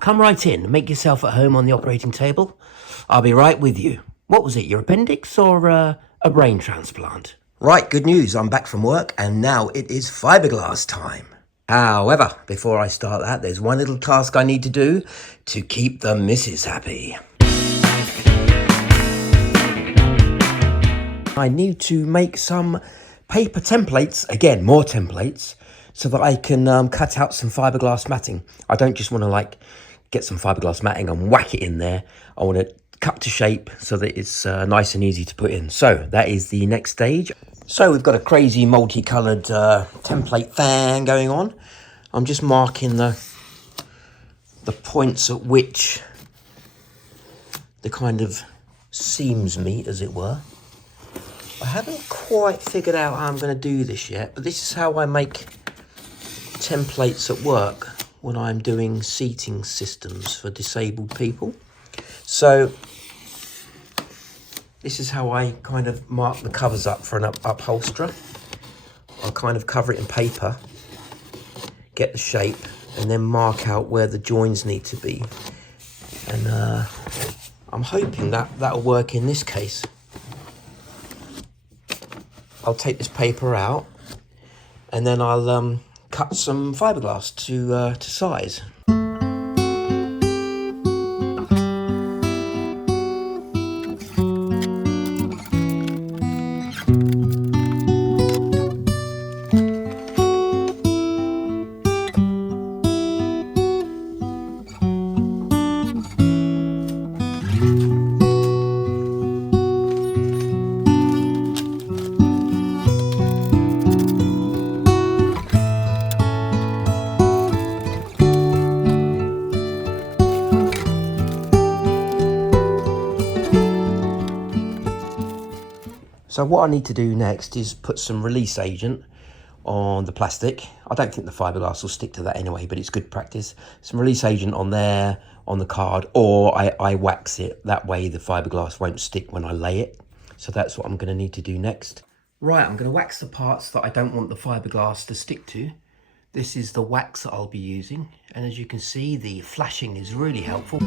Come right in. Make yourself at home on the operating table. I'll be right with you. What was it, your appendix or a brain transplant? Right, good news. I'm back from work and now it is fiberglass time. However, before I start that, there's one little task I need to do to keep the missus happy. I need to make some paper templates, again, more templates, so that I can cut out some fiberglass matting. I don't just want to get some fiberglass matting and whack it in there. I want to cut to shape so that it's nice and easy to put in. So that is the next stage. So we've got a crazy multicolored template thing going on. I'm just marking the points at which the kind of seams meet, as it were. I haven't quite figured out how I'm going to do this yet, but this is how I make templates at work when I'm doing seating systems for disabled people. So this is how I kind of mark the covers up for an upholsterer. I'll kind of cover it in paper, get the shape, and then mark out where the joins need to be. And I'm hoping that'll work in this case. I'll take this paper out and then I'll cut some fiberglass to size. So what I need to do next is put some release agent on the plastic. I don't think the fiberglass will stick to that anyway, but it's good practice. Some release agent on there, on the card, or I wax it. That way the fiberglass won't stick when I lay it. So that's what I'm going to need to do next. Right, I'm going to wax the parts that I don't want the fiberglass to stick to. This is the wax that I'll be using. And as you can see, the flashing is really helpful.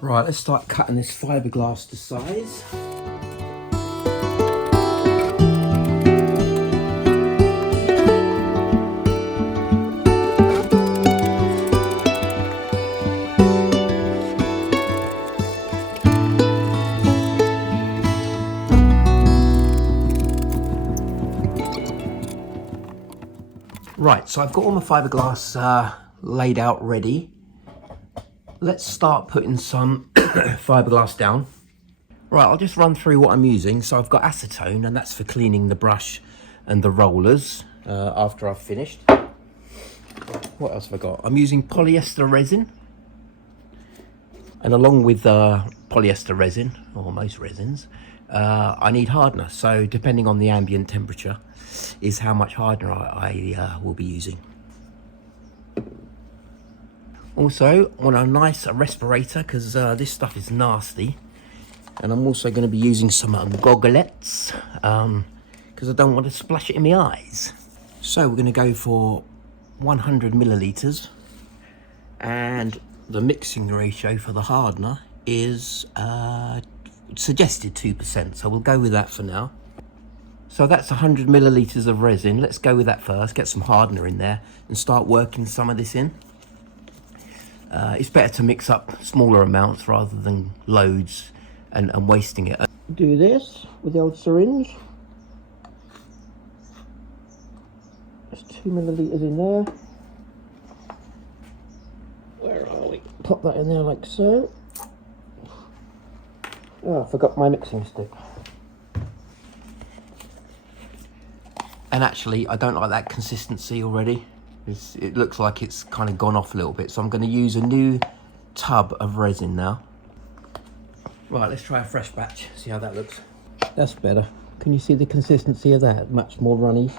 Right, let's start cutting this fiberglass to size. Right, so I've got all my fiberglass laid out ready. Let's start putting some fiberglass down. Right, I'll just run through what I'm using. So I've got acetone, and that's for cleaning the brush and the rollers after I've finished. What else have I got? I'm using polyester resin. And along with polyester resin, or most resins, I need hardener. So depending on the ambient temperature is how much hardener I will be using. Also, I want a nice respirator because this stuff is nasty. And I'm also going to be using some gogglettes because I don't want to splash it in my eyes. So we're going to go for 100 millilitres. And the mixing ratio for the hardener is suggested 2%. So we'll go with that for now. So that's 100 millilitres of resin. Let's go with that first. Get some hardener in there and start working some of this in. It's better to mix up smaller amounts rather than loads and wasting it. Do this with the old syringe. There's 2 millilitres in there. Where are we? Pop that in there like so. Oh, I forgot my mixing stick. And actually, I don't like that consistency already. It looks like it's kind of gone off a little bit, so I'm going to use a new tub of resin now. Right, let's try a fresh batch, see how that looks. That's better. Can you see the consistency of that? Much more runny.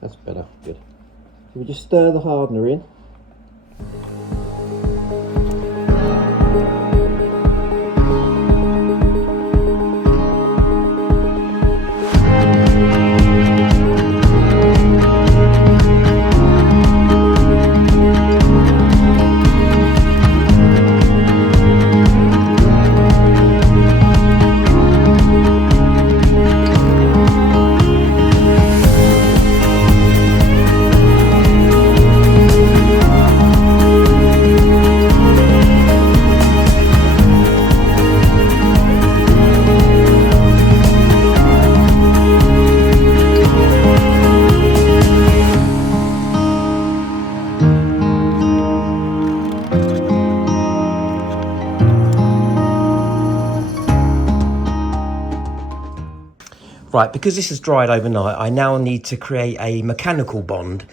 That's better, good. So we just stir the hardener in. Right, because this has dried overnight, I now need to create a mechanical bond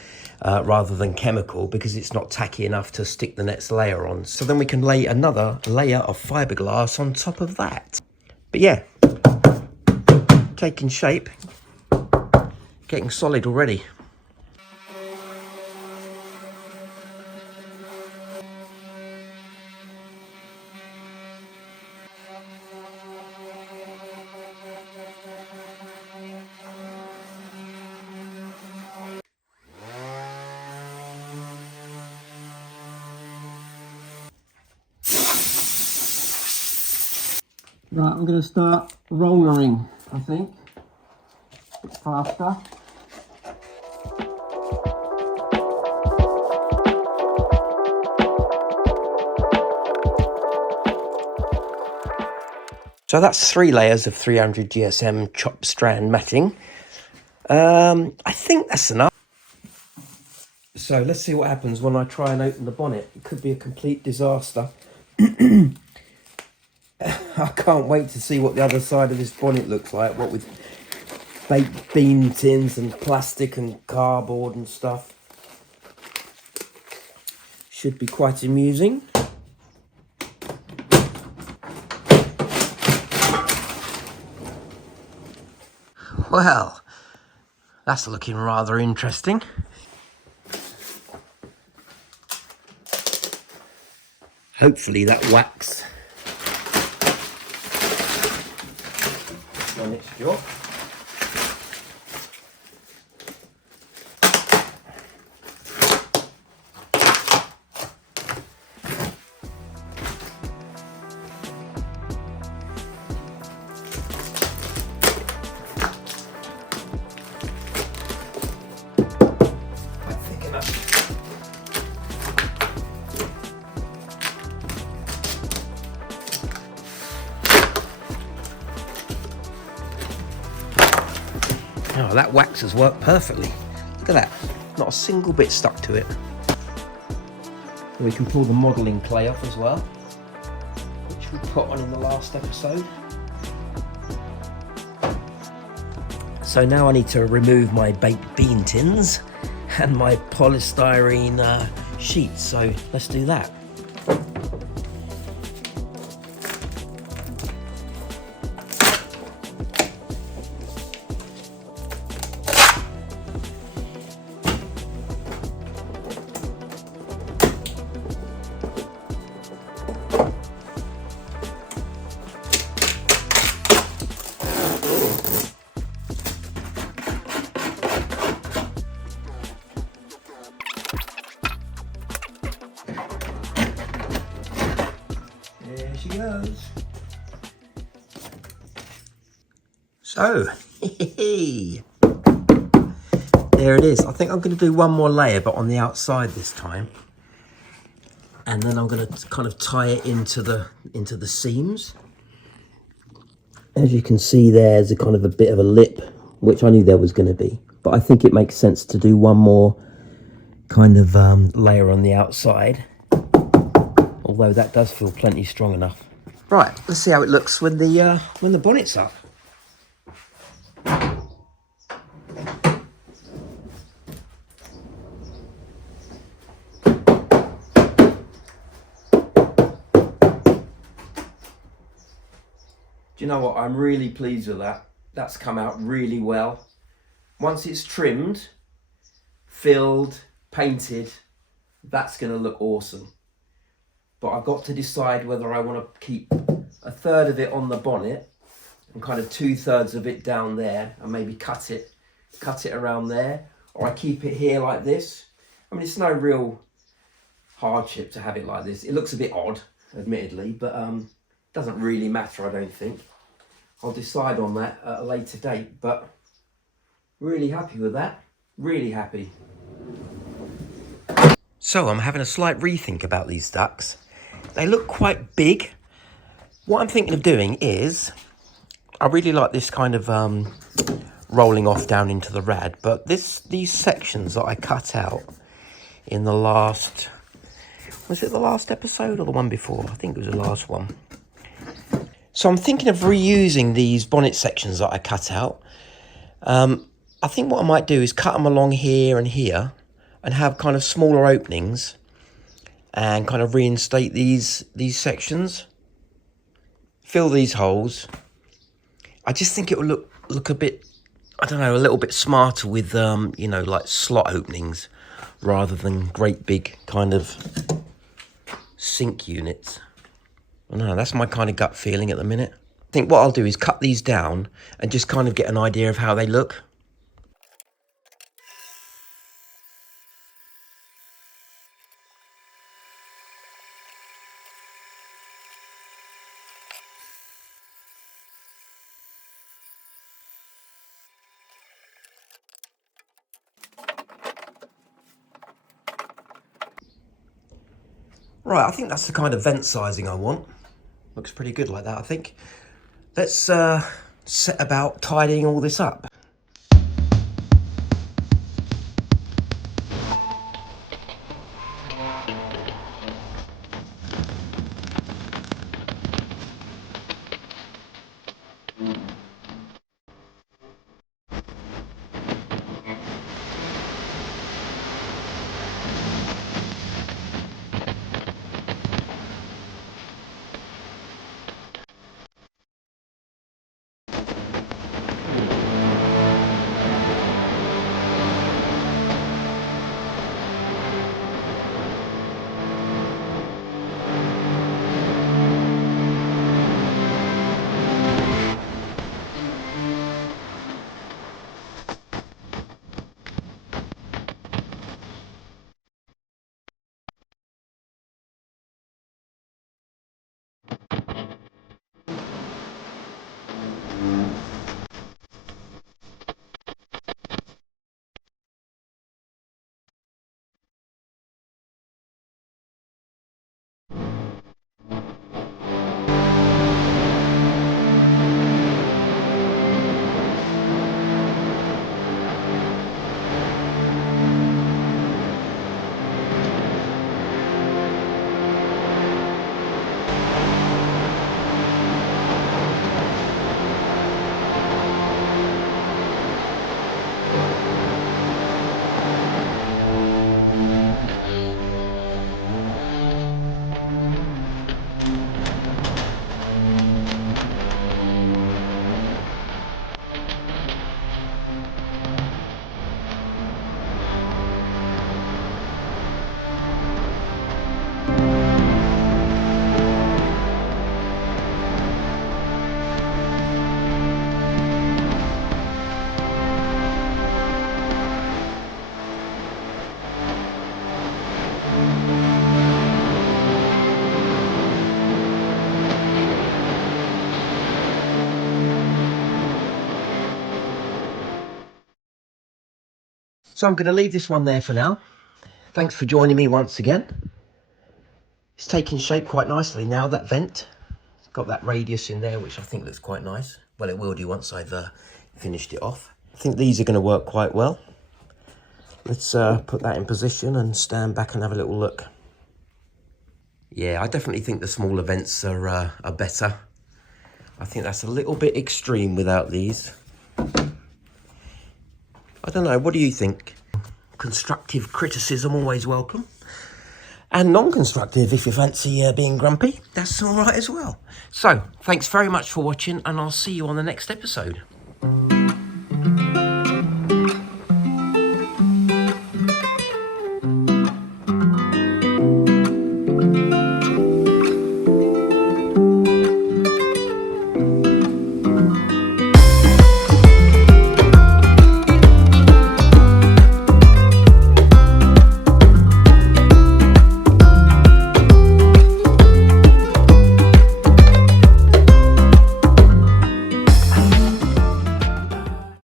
rather than chemical, because it's not tacky enough to stick the next layer on. So then we can lay another layer of fiberglass on top of that. But yeah, taking shape, getting solid already. Right, I'm going to start rollering, I think, a bit faster. So that's 3 layers of 300 GSM chopped strand matting. I think that's enough. So let's see what happens when I try and open the bonnet. It could be a complete disaster. I can't wait to see what the other side of this bonnet looks like, what with baked bean tins and plastic and cardboard and stuff. Should be quite amusing. Well, that's looking rather interesting. Hopefully that wax. My next job. Oh, that wax has worked perfectly. Look at that. Not a single bit stuck to it. We can pull the modelling clay off as well, which we put on in the last episode. So now I need to remove my baked bean tins and my polystyrene sheets. So let's do that. There she goes. So, there it is. I think I'm going to do one more layer, but on the outside this time. And then I'm going to kind of tie it into the seams. As you can see, there's a kind of a bit of a lip, which I knew there was going to be. But I think it makes sense to do one more kind of layer on the outside. Although that does feel plenty strong enough. Right, let's see how it looks when the bonnet's up. Do you know what? I'm really pleased with that. That's come out really well. Once it's trimmed, filled, painted, that's going to look awesome. But I've got to decide whether I want to keep a third of it on the bonnet and kind of 2/3 of it down there, and maybe cut it around there, or I keep it here like this. I mean, it's no real hardship to have it like this. It looks a bit odd, admittedly, but doesn't really matter, I don't think. I'll decide on that at a later date, but really happy with that. Really happy. So I'm having a slight rethink about these ducks. They look quite big. What I'm thinking of doing is, I really like this kind of rolling off down into the rad, but these sections that I cut out in the last, was it the last episode or the one before? I think it was the last one. So I'm thinking of reusing these bonnet sections that I cut out I think what I might do is cut them along here and here and have kind of smaller openings and kind of reinstate these sections. Fill these holes. I just think it will look a bit, I don't know, a little bit smarter with, you know, like slot openings rather than great big kind of sink units. I don't know, that's my kind of gut feeling at the minute. I think what I'll do is cut these down and just kind of get an idea of how they look. Right, I think that's the kind of vent sizing I want. Looks pretty good like that, I think. Let's set about tidying all this up. So I'm going to leave this one there for now. Thanks for joining me once again. It's taking shape quite nicely now, that vent. It's got that radius in there, which I think looks quite nice. Well, it will do once I've finished it off. I think these are going to work quite well. Let's put that in position and stand back and have a little look. Yeah, I definitely think the smaller vents are better. I think that's a little bit extreme without these. I don't know, what do you think? Constructive criticism always welcome. And non-constructive, if you fancy being grumpy, that's all right as well. So, thanks very much for watching, and I'll see you on the next episode.